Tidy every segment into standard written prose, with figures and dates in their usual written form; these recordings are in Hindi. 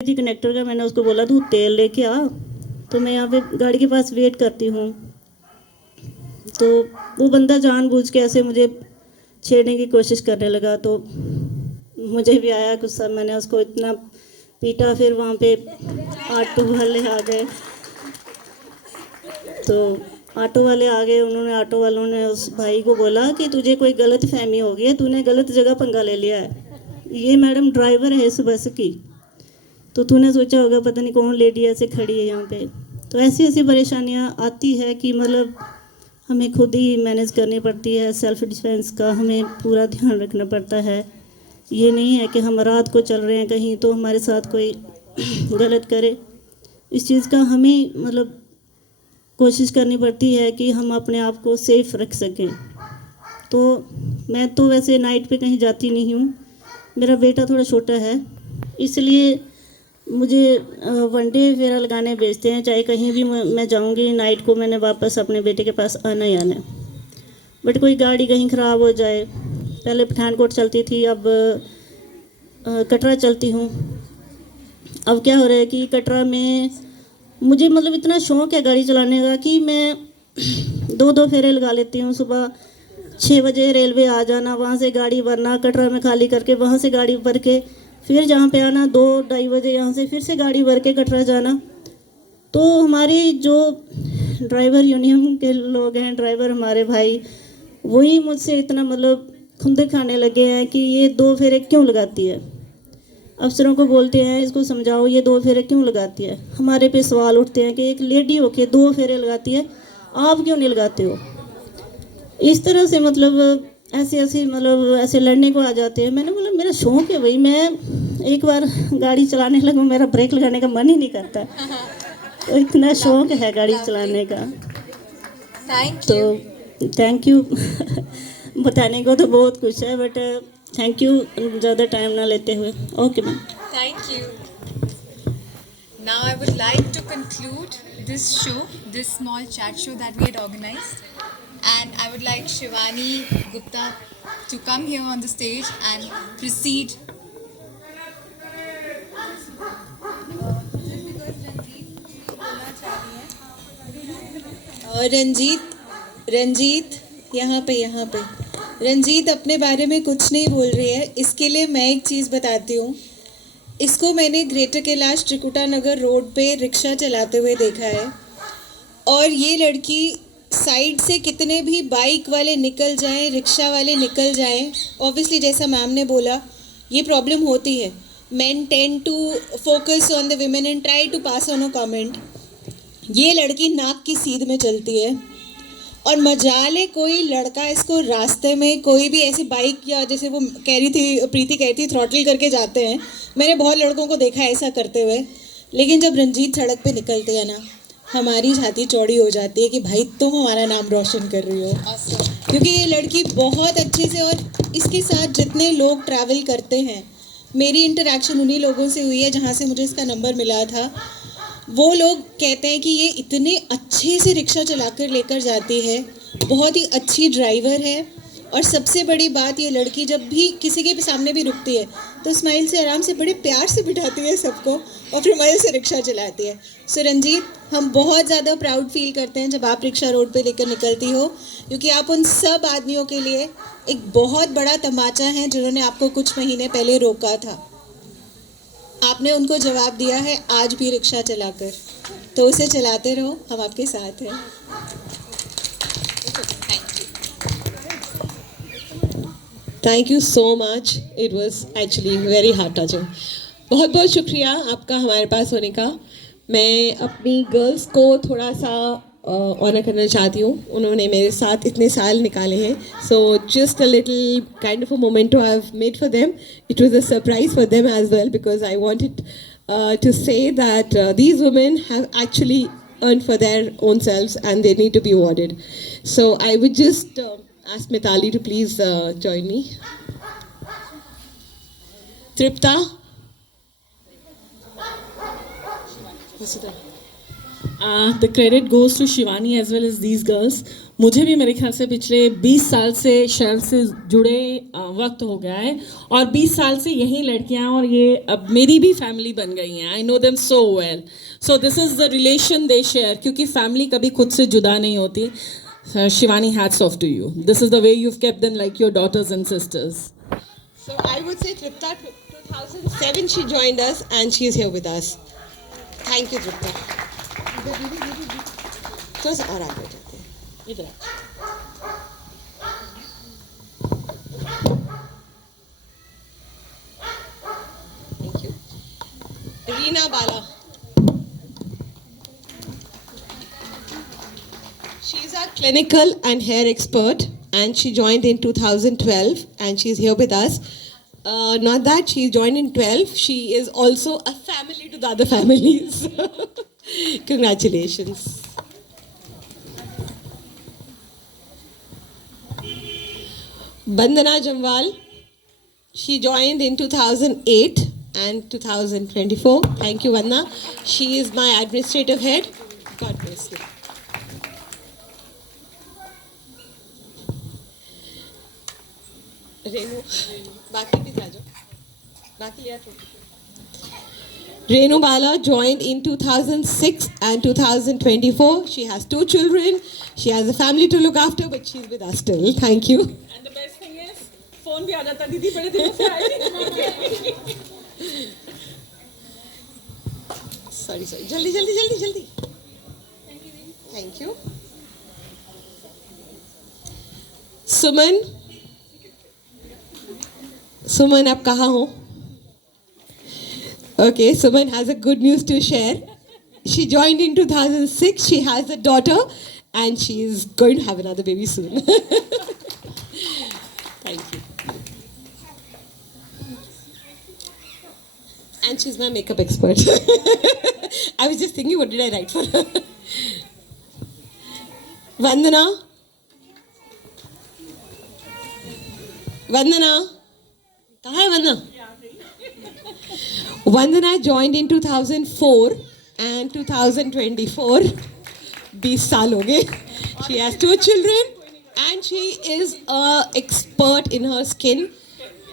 थी कनेक्टर का, मैंने उसको बोला तू तेल लेके आ, तो मैं यहाँ पे गाड़ी के पास वेट करती हूँ। तो वो बंदा जानबूझ के ऐसे मुझे छेड़ने की कोशिश करने लगा, तो मुझे भी आया गुस्सा। मैंने उसको इतना पीटा, फिर वहाँ पे ऑटो वाले आ गए। तो ऑटो वाले आ गए, उन्होंने ऑटो वालों ने उस भाई को बोला कि तुझे कोई गलत फहमी हो गई है, तूने गलत जगह पंगा ले लिया है। ये मैडम ड्राइवर है इस बस की, तो तूने सोचा होगा पता नहीं कौन लेडी ऐसे खड़ी है यहाँ पे। तो ऐसी ऐसी परेशानियाँ आती है कि मतलब हमें खुद ही मैनेज करनी पड़ती है। सेल्फ डिफेंस का हमें पूरा ध्यान रखना पड़ता है। ये नहीं है कि हम रात को चल रहे हैं कहीं तो हमारे साथ कोई गलत करे। इस चीज़ का हमें मतलब कोशिश करनी पड़ती है कि हम अपने आप को सेफ रख सकें। तो मैं तो वैसे नाइट पे कहीं जाती नहीं हूँ, मेरा बेटा थोड़ा छोटा है, इसलिए मुझे वनडे फेरा लगाने भेजते हैं। चाहे कहीं भी मैं जाऊंगी नाइट को, मैंने वापस अपने बेटे के पास आना ही आना है। बट कोई गाड़ी कहीं ख़राब हो जाए, पहले पठानकोट चलती थी, अब कटरा चलती हूँ। अब क्या हो रहा है कि कटरा में मुझे मतलब इतना शौक़ है गाड़ी चलाने का कि मैं 2-2 फेरे लगा लेती हूँ। सुबह 6 बजे रेलवे आ जाना, वहाँ से गाड़ी भरना, कटरा में खाली करके वहाँ से गाड़ी भर के फिर जहाँ पे आना, 2-2:30 बजे यहाँ से फिर से गाड़ी भर के कटरा जाना। तो हमारी जो ड्राइवर यूनियन के लोग हैं, ड्राइवर हमारे भाई, वही मुझसे इतना मतलब खुंदे खाने लगे हैं कि ये 2 फेरे क्यों लगाती है। अफसरों को बोलते हैं इसको समझाओ ये 2 फेरे क्यों लगाती है। हमारे पे सवाल उठते हैं कि एक लेडी होके 2 फेरे लगाती है, आप क्यों नहीं लगाते हो। इस तरह से मतलब ऐसे मतलब ऐसे लड़ने को आ जाते हैं। मैंने बोला मेरा शौक़ है भाई, मैं एक बार गाड़ी चलाने लगूँ मेरा ब्रेक लगाने का मन ही नहीं करता। तो इतना शौक़ है गाड़ी चलाने का। तो थैंक यू बताने को तो बहुत कुछ है, बट थैंक यू ज़्यादा टाइम ना लेते हुए। Okay ma'am, thank you. Now I would like to conclude this show, this small chat show that we had organized. And I would like Shivani Gupta to come here on the stage and proceed. और रंजीत यहाँ पे रंजीत अपने बारे में कुछ नहीं बोल रही है। इसके लिए मैं एक चीज़ बताती हूँ। इसको मैंने ग्रेटर कैलाश त्रिकुटा नगर रोड पे रिक्शा चलाते हुए देखा है, और ये लड़की साइड से कितने भी बाइक वाले निकल जाएं, रिक्शा वाले निकल जाएं, ऑब्वियसली जैसा मैम ने बोला ये प्रॉब्लम होती है। men tend to focus on the women and try to pass on a comment. ये लड़की नाक की सीध में चलती है, और मजाले कोई लड़का इसको रास्ते में कोई भी ऐसी बाइक, या जैसे वो कह रही थी प्रीति कह रही थी थ्रॉटल करके जाते हैं, मैंने बहुत लड़कों को देखा है ऐसा करते हुए। लेकिन जब रंजीत सड़क पे निकलते हैं ना, हमारी छाती चौड़ी हो जाती है कि भाई तुम हमारा नाम रोशन कर रही हो। क्योंकि ये लड़की बहुत अच्छे से, और इसके साथ जितने लोग ट्रैवल करते हैं, मेरी इंटरेक्शन उन्हीं लोगों से हुई है जहाँ से मुझे इसका नंबर मिला था। वो लोग कहते हैं कि ये इतने अच्छे से रिक्शा चलाकर लेकर जाती है, बहुत ही अच्छी ड्राइवर है। और सबसे बड़ी बात, ये लड़की जब भी किसी के सामने भी रुकती है तो स्माइल से आराम से बड़े प्यार से बिठाती है सबको, और फिर मज़े से रिक्शा चलाती है। सो रंजीत, हम बहुत ज़्यादा प्राउड फील करते हैं जब आप रिक्शा रोड पे लेकर निकलती हो, क्योंकि आप उन सब आदमियों के लिए एक बहुत बड़ा तमाचा है जिन्होंने आपको कुछ महीने पहले रोका था। आपने उनको जवाब दिया है आज भी रिक्शा चलाकर, तो उसे चलाते रहो, हम आपके साथ हैं। Thank you so much, it was actually very heart touching. बहुत बहुत शुक्रिया आपका हमारे पास होने का। मैं अपनी गर्ल्स को थोड़ा सा ऑनर करना चाहती हूँ, उन्होंने मेरे साथ इतने साल निकाले हैं। So just a little kind of a moment I have made for them. It was a surprise for them as well, because I wanted to say that these women have actually earned for their own selves and they need to be awarded. So I would just ask Mithali to please join me. Tripta. The credit goes to Shivani as well as these girls. मुझे भी मेरे ख्याल से पिछले 20 साल से शहर से जुड़े वक्त हो गया है और 20 साल से यही लड़कियां और ये अब मेरी भी फैमिली बन गई हैं. I know them so well. So this is the relation they share, क्योंकि फैमिली कभी खुद से जुदा नहीं होती. Shivani, hats off to you. This is the way you've kept them like your daughters and sisters. So I would say Tripta, 2007 she joined us and she is here with us. Thank you, Tripta. थोड़ा सा और आगे हो जाते हैं. इधर thank you. Reena Bala. She's our clinical and hair expert and she joined in 2012 and she's here with us. Not that she joined in 12, she is also a family to the other families. Congratulations. Bandana Jamwal, she joined in 2008 and 2024. Thank you, Vandana. She is my administrative head. God bless you. Renu, बाकी भी आ जाओ. बाकी लिया तो. Renu Bala joined in 2006 and 2024. She has 2 children. She has a family to look after, but she's with us still. Thank you. And the best thing is, phone भी आ जाता दीदी बड़े दिनों से आई. Sorry. जल्दी. Thank you. Suman, आप कहाँ हो? Okay, Suman has a good news to share. She joined in 2006. She has a daughter and she is going to have another baby soon. Thank you. And she's my makeup expert. I was just thinking, what did I write for her? Vandana. कहाँ है वंदना? Vandana joined in 2004 and 2024. 20 साल हो गए. She has 2 children and she is a expert in her skin.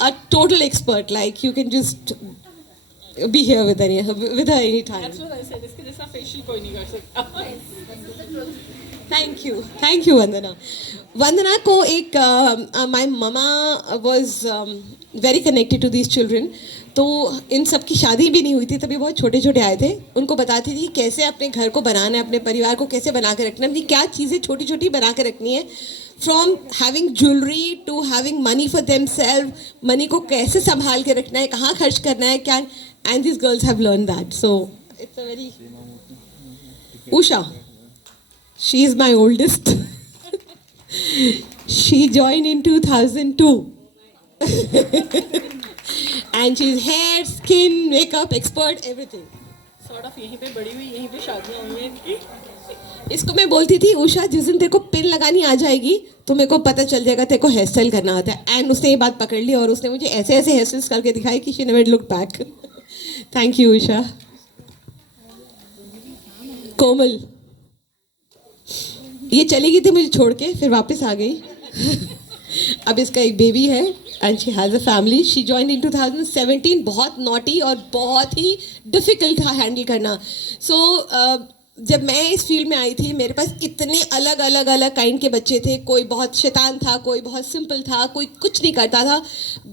A total expert. Like you can just be here with her anytime. That's what I said. इसके जैसा facial कोई नहीं कर सकता. Thank you, Vandana. Vandana को एक my mama was very connected to these children. तो इन सब की शादी भी नहीं हुई थी, तभी बहुत छोटे छोटे आए थे. उनको बताती थी कैसे अपने घर को बनाना है, अपने परिवार को कैसे बना के रखना है, अपनी क्या चीज़ें छोटी छोटी बना के रखनी है. From having jewellery to having money for them self, money को कैसे संभाल के रखना है, कहाँ खर्च करना है, क्या. And this girls have learn that. So it's a very. Usha, she is my oldest. She joined in 2002. And she's hair, skin, makeup expert, everything. Sort of यहीं पे बड़ी हुई, यहीं पे शादियाँ हुई हैं इनकी. इसको मैं बोलती थी, उषा जिस दिन तेरे को पिन लगानी आ जाएगी तो मेरे को पता चल जाएगा तेरे को हेयर स्टाइल करना आता है. एंड उसने ये बात पकड़ ली और उसने मुझे ऐसे ऐसे हेयर स्टाइल्स करके दिखाई कि she never looked back. Thank you, Usha. कोमल, ये चली गई थी मुझे छोड़ के, फिर वापस आ गई. अब इसका एक बेबी है and she has a family. She join in 2017. बहुत नॉटी और बहुत ही डिफ़िकल्ट था हैंडल करना. सो जब मैं इस फील्ड में आई थी मेरे पास इतने अलग काइंड के बच्चे थे. कोई बहुत शैतान था, कोई बहुत सिंपल था, कोई कुछ नहीं करता था.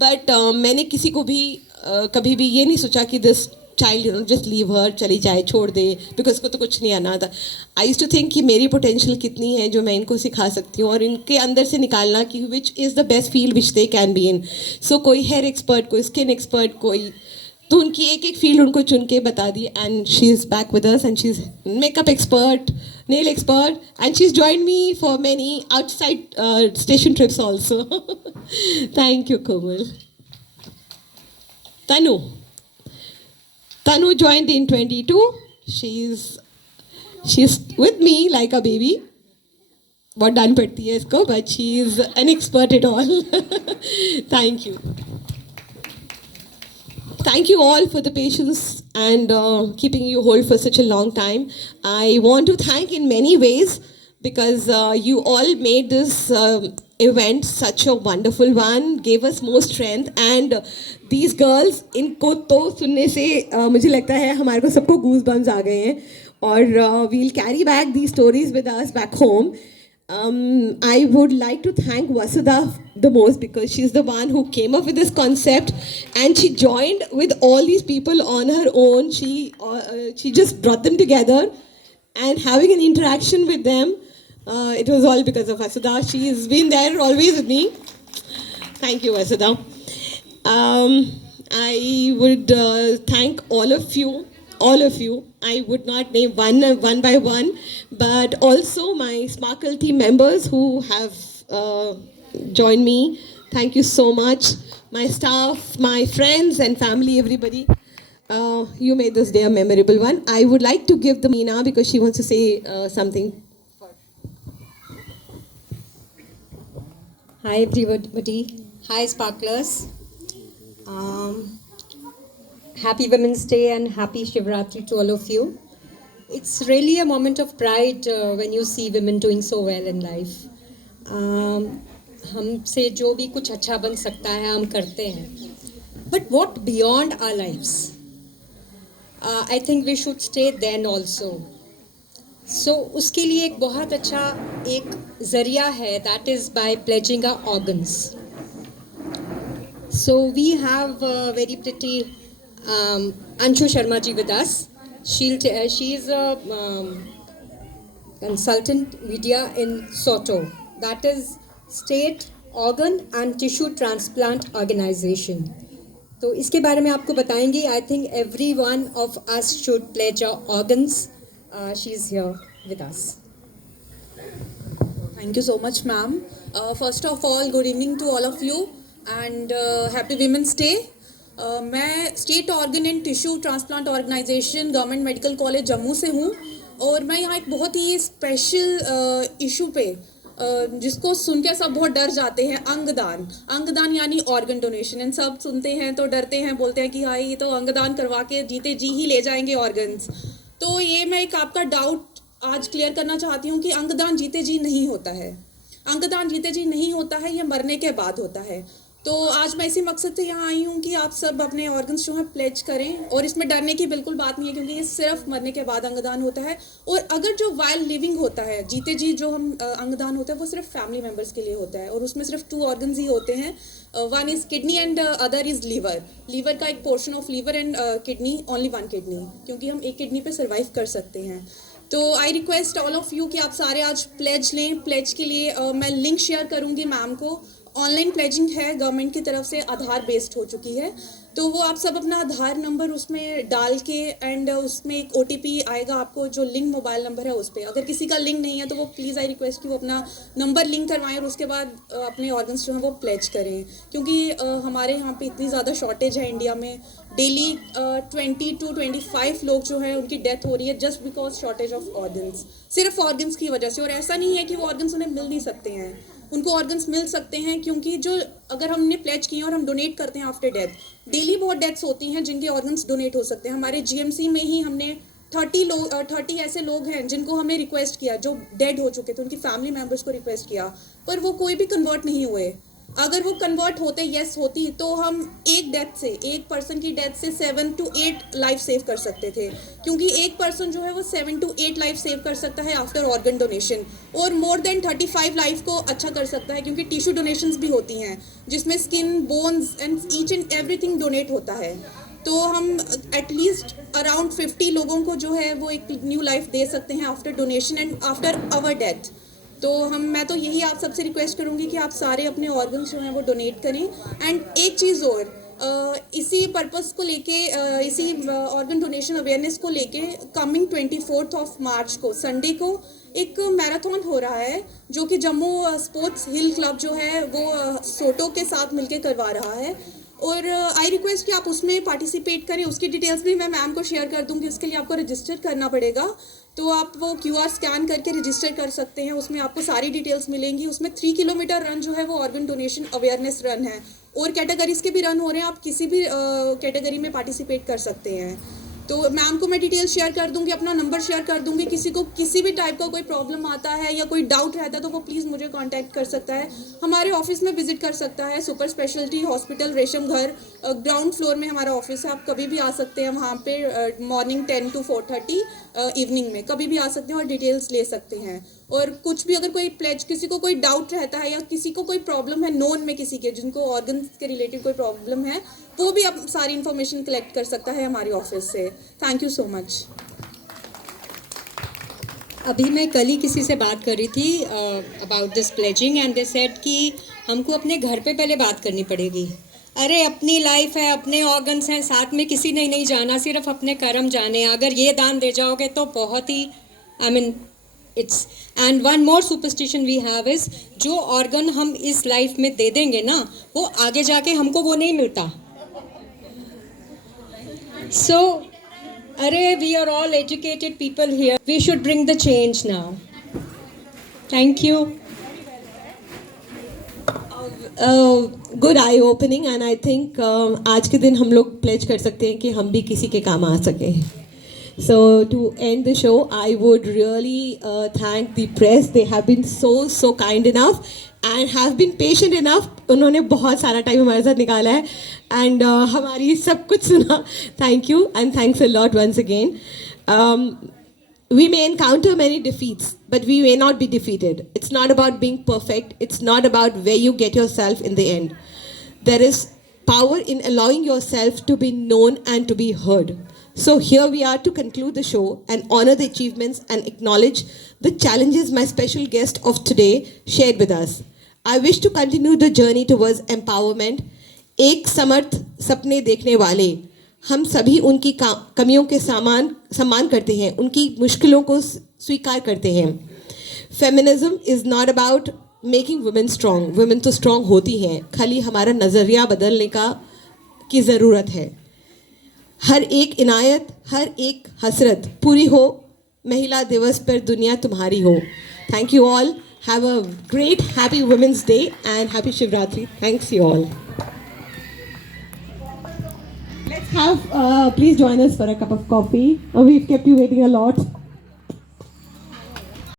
बट मैंने किसी को भी कभी भी ये नहीं सोचा कि this child just leave her, चली जाए, छोड़ दे, बिकॉज उसको तो कुछ नहीं आना था. आई यूज्ड टू थिंक कि मेरी पोटेंशियल कितनी है जो मैं इनको सिखा सकती हूँ और इनके अंदर से निकालना कि which is the best field which they can be in. So कोई हेयर एक्सपर्ट, कोई स्किन एक्सपर्ट, कोई तो उनकी एक फील्ड उनको चुन के बता दी. And she is back with us and she is makeup expert, nail expert, and she is join me for many outside station trips also. Thank you Komal. Tanu joined in 22. She's with me like a baby. बहुत डांट पड़ती है इसको, but she is an expert at all. Thank you. thank you all for the patience and keeping you hold for such a long time. I want to thank in many ways because you all made this event such a wonderful one, gave us more strength, and these girls, इनको तो सुनने से मुझे लगता है हमारे को सबको goosebumps आ गए हैं और we'll carry back these stories with us back home. I would like to thank Vasudha the most because she's the one who came up with this concept and she joined with all these people on her own. She just brought them together and having an interaction with them. It was all because of Vasudha. She's been there always with me. Thank you, Vasudha. I would thank all of you. I would not name one by one, but also my Sparkle team members who have joined me. Thank you so much. My staff, my friends and family, everybody. You made this day a memorable one. I would like to give the Meena because she wants to say something. Hi everybody. Hi Sparklers. Happy Women's Day and happy Shivratri to all of you. It's really a moment of pride when you see women doing so well in life. हमसे जो भी कुछ अच्छा बन सकता है हम करते हैं. But what beyond our lives? I think we should stay then also. So उसके लिए एक बहुत अच्छा एक जरिया है, that is by pledging our organs. So we have a very pretty Anshu Sharma ji with us. She is a consultant media in SOTO, that is State Organ and Tissue Transplant Organization. तो इसके बारे में आपको बताएंगे. I think every one of us should pledge our organs. She is here with us. Thank you so much, ma'am. First of all, good evening to all of you and happy Women's Day. मैं state organ and tissue transplant organisation government medical college Jammu से हूँ और मैं यहाँ एक बहुत ही स्पेशल इशू पे जिसको सुन के सब बहुत डर जाते हैं, अंगदान यानी ऑर्गन डोनेशन. एंड सब सुनते हैं तो डरते हैं, बोलते हैं कि हाँ ये तो अंगदान करवा के जीते जी ही ले जाएंगे ऑर्गन्स. तो ये मैं एक आपका डाउट आज क्लियर करना चाहती हूँ कि अंगदान जीते जी नहीं होता है. अंगदान जीते जी नहीं होता है, ये मरने के बाद होता है. तो आज मैं इसी मकसद से यहाँ आई हूँ कि आप सब अपने ऑर्गन्स जो हैं प्लेज करें और इसमें डरने की बिल्कुल बात नहीं है क्योंकि ये सिर्फ मरने के बाद अंगदान होता है. और अगर जो वाइल लिविंग होता है, जीते जी जो हम अंगदान होता है वो सिर्फ फैमिली मेम्बर्स के लिए होता है और उसमें सिर्फ 2 ऑर्गन्स ही होते हैं. One is kidney and other is liver का एक portion of liver and kidney, only 1 kidney, क्योंकि हम एक किडनी पे सर्वाइव कर सकते हैं. तो I request all of you कि आप सारे आज प्लेज लें. प्लेज के लिए मैं लिंक शेयर करूँगी मैम को. ऑनलाइन प्लेजिंग है, गवर्नमेंट की तरफ से आधार बेस्ड हो चुकी है. तो वो आप सब अपना आधार नंबर उसमें डाल के एंड उसमें एक OTP आएगा आपको, जो लिंक मोबाइल नंबर है उस पर. अगर किसी का लिंक नहीं है तो वो प्लीज़ आई रिक्वेस्ट कि वो अपना नंबर लिंक करवाएं और उसके बाद अपने ऑर्गन्स जो हैं वो प्लेज करें. क्योंकि हमारे यहाँ पे इतनी ज़्यादा शॉर्टेज है इंडिया में. डेली 20 to 25 लोग जो हैं उनकी डेथ हो रही है just because shortage of organs, सिर्फ ऑर्गन्स की वजह से. और ऐसा नहीं है कि वो ऑर्गन्स उन्हें मिल नहीं सकते हैं, उनको ऑर्गन्स मिल सकते हैं क्योंकि जो अगर हमने प्लेज किए और हम डोनेट करते हैं आफ्टर डेथ, डेली बहुत डेथ्स होती हैं जिनके ऑर्गन्स डोनेट हो सकते हैं. हमारे GMC में ही हमने 30 ऐसे लोग हैं जिनको हमें रिक्वेस्ट किया, जो डेड हो चुके थे, उनकी फैमिली मेम्बर्स को रिक्वेस्ट किया, पर वो कोई भी कन्वर्ट नहीं हुए. अगर वो कन्वर्ट होते, येस होती, तो हम एक पर्सन की डेथ से 7 to 8 लाइफ सेव कर सकते थे. क्योंकि एक पर्सन जो है वो 7 to 8 लाइफ सेव कर सकता है आफ्टर ऑर्गन डोनेशन और मोर देन 35 लाइफ को अच्छा कर सकता है. क्योंकि टिश्यू डोनेशंस भी होती हैं जिसमें skin, bones and each and everything donate होता है. तो हम एटलीस्ट अराउंड 50 लोगों को जो है वो एक न्यू लाइफ दे सकते हैं after donation and after our death. तो मैं तो यही आप सबसे रिक्वेस्ट करूँगी कि आप सारे अपने ऑर्गन्स जो हैं वो डोनेट करें. एंड एक चीज़ और, इसी पर्पस को लेके, इसी ऑर्गन डोनेशन अवेयरनेस को लेके कमिंग 24 of March को, संडे को, एक मैराथन हो रहा है जो कि जम्मू स्पोर्ट्स हिल क्लब जो है वो सोटो के साथ मिलके करवा रहा है. और आई रिक्वेस्ट कि आप उसमें पार्टिसिपेट करें। उसकी डिटेल्स भी मैं मैम को शेयर कर दूँगी, उसके लिए आपको रजिस्टर करना पड़ेगा। तो आप वो QR स्कैन करके रजिस्टर कर सकते हैं, उसमें आपको सारी डिटेल्स मिलेंगी। उसमें 3 किलोमीटर रन जो है वो ऑर्गन डोनेशन अवेयरनेस रन है, और कैटेगरीज के भी रन हो रहे हैं, आप किसी भी कैटेगरी में पार्टिसिपेट कर सकते हैं। तो मैम को मैं डिटेल शेयर कर दूंगी, अपना नंबर शेयर कर दूंगी। किसी को किसी भी टाइप का कोई प्रॉब्लम आता है या कोई डाउट रहता है तो वो प्लीज़ मुझे कांटेक्ट कर सकता है, हमारे ऑफिस में विजिट कर सकता है। सुपर स्पेशलिटी हॉस्पिटल रेशम घर ग्राउंड फ्लोर में हमारा ऑफिस है, आप कभी भी आ सकते हैं वहाँ पे मॉर्निंग 10 to 4:30 इवनिंग में कभी भी आ सकते हैं और डिटेल्स ले सकते हैं। और कुछ भी अगर कोई प्लेज, किसी को कोई डाउट रहता है या किसी को कोई प्रॉब्लम है नोन में, किसी के जिनको ऑर्गन के रिलेटेड कोई प्रॉब्लम है, वो भी आप सारी इन्फॉर्मेशन कलेक्ट कर सकता है हमारी ऑफिस से। Thank you so much. अभी मैं कल ही किसी से बात कर रही थी about this pledging, and they said कि हमको अपने घर पे पहले बात करनी पड़ेगी। अरे अपनी लाइफ है, अपने ऑर्गन्स हैं, साथ में किसी ने नहीं जाना, सिर्फ अपने कर्म जाने। अगर ये दान दे जाओगे तो बहुत ही it's and one more superstition we have is, जो ऑर्गन हम इस लाइफ में दे देंगे ना, वो आगे जाके हमको वो नहीं मिलता। सो अरे we are all educated people here, we should bring the change now. Thank you. Good eye opening, and I think आज के दिन हम लोग प्लेज कर सकते हैं कि हम भी किसी के काम आ सकें। So to end the show, I would really thank the press. They have been so kind enough and have been patient enough. उन्होंने बहुत सारा टाइम हमारे साथ निकाला है and हमारी सब कुछ सुना. Thank you and thanks a lot once again. We may encounter many defeats, but we may not be defeated. It's not about being perfect. It's not about where you get yourself in the end. There is power in allowing yourself to be known and to be heard. So here we are to conclude the show and honor the achievements and acknowledge the challenges my special guest of today shared with us. I wish to continue the journey towards empowerment. एक समर्थ सपने देखने वाले हम सभी उनकी कमियों के सम्मान करते हैं, उनकी मुश्किलों को स्वीकार करते हैं। Feminism is not about making women strong. Women तो strong होती हैं, खाली हमारा नज़रिया बदलने की ज़रूरत है। हर एक इनायत, हर एक हसरत पूरी हो, महिला दिवस पर दुनिया तुम्हारी हो। Thank you all. Have a great happy Women's Day and happy Shivratri. Thanks you all. Let's have, please join us for a cup of coffee. We've kept you waiting a lot.